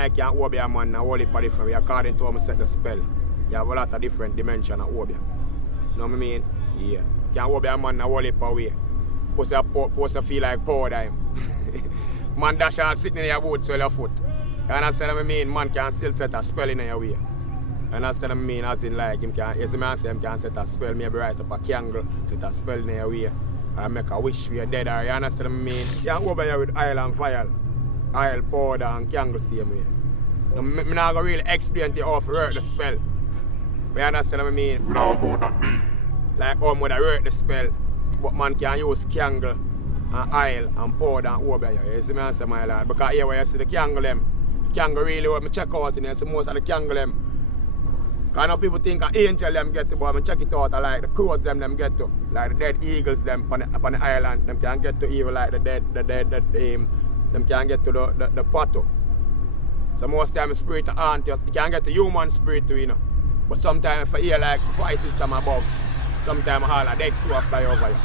I can't obey a man, a whole heap of different way according to how I set the spell. You have a lot of different dimensions of obey. You know what I mean? Yeah. You can't obey a man, a whole heap of way. Supposed to feel like power time. Man dash out sitting in your boot, swell your foot. You understand what I mean? Man can still set a spell in your way. You understand what I mean? As in like, him can, as the man say, him can set a spell, maybe write up a candle, set a spell in your way. Or make a wish for your dead, or you understand what I mean? You can over here with oil and fire. Oil, powder and candle same way. Now, I'm not going to really explain to you how to work the spell. You understand what I mean? Like how I'm going to work the spell. But man can use candle and oil and powder and over here. You see me answer, my lad? Because here where you see the candle them. The candle really what I check out in here. See most of the candle them. Because I know people think an angel them get to, but I check it out, I like the crows them get to. Like the dead eagles them upon the island, them can get to even like the dead them can get to the pato. So most time the spirit haunt you, you can get the human spirit too, you know. But sometimes if I hear like voices from above, sometimes all a dead crow fly over you.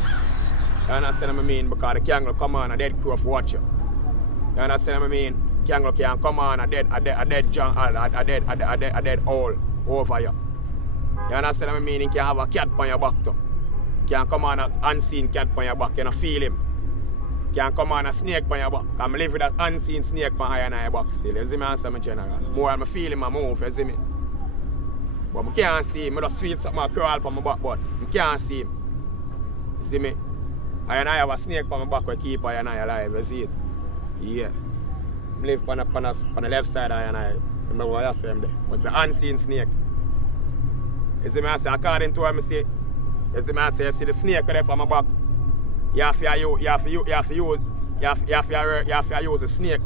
You understand what I mean? Because the candle come on, a dead crow watch you. You understand what I mean? Candle can come on, a dead owl over you. You understand what I mean? You can have a cat on your back too. You can come on an unseen cat on your back, you don't feel him. You can come on a snake on your back. I live with that unseen snake on your back still. You see me answer my general? More I feel him, I move, you see me? But I can't see him. I just feel something crawl on my back, but I can't see him. You see me? I have a snake on my back where keep I alive, you see it? Yeah. I live on the left side of I remember what I say him there. But it's an unseen snake. You see me I say, according to what I say, you see me I say, you see the snake there on my back. You have to use a snake.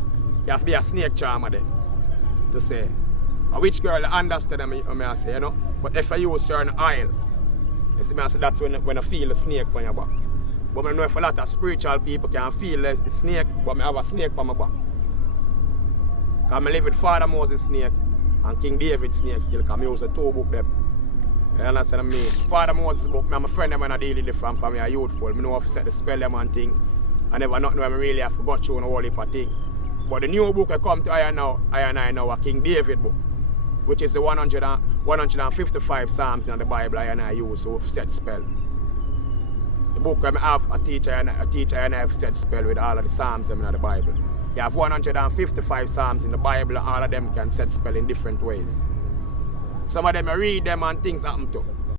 You have to be a snake charmer there. To say. A witch girl understand me I say, you know. But if I use certain oil, you see me I say that's when I feel the snake on your back. But I know if a lot of spiritual people can feel the snake, but I have a snake on my back. Because I live with Father Moses snake and King David snake still, because I use the two book them. You understand what I mean? Father Moses book, I'm a friend them when I deal with different from me, I youthful. I know how to set the spell them and thing. I never nothing when I really have forgot through a whole heap of thing. But the new book I come to I now, a King David book, which is the 155 Psalms in the Bible I use to set spell. The book I have a teacher and I have set spell with all of the Psalms in the Bible. You have 155 Psalms in the Bible and all of them can set spell in different ways. Some of them I read them and things happen to.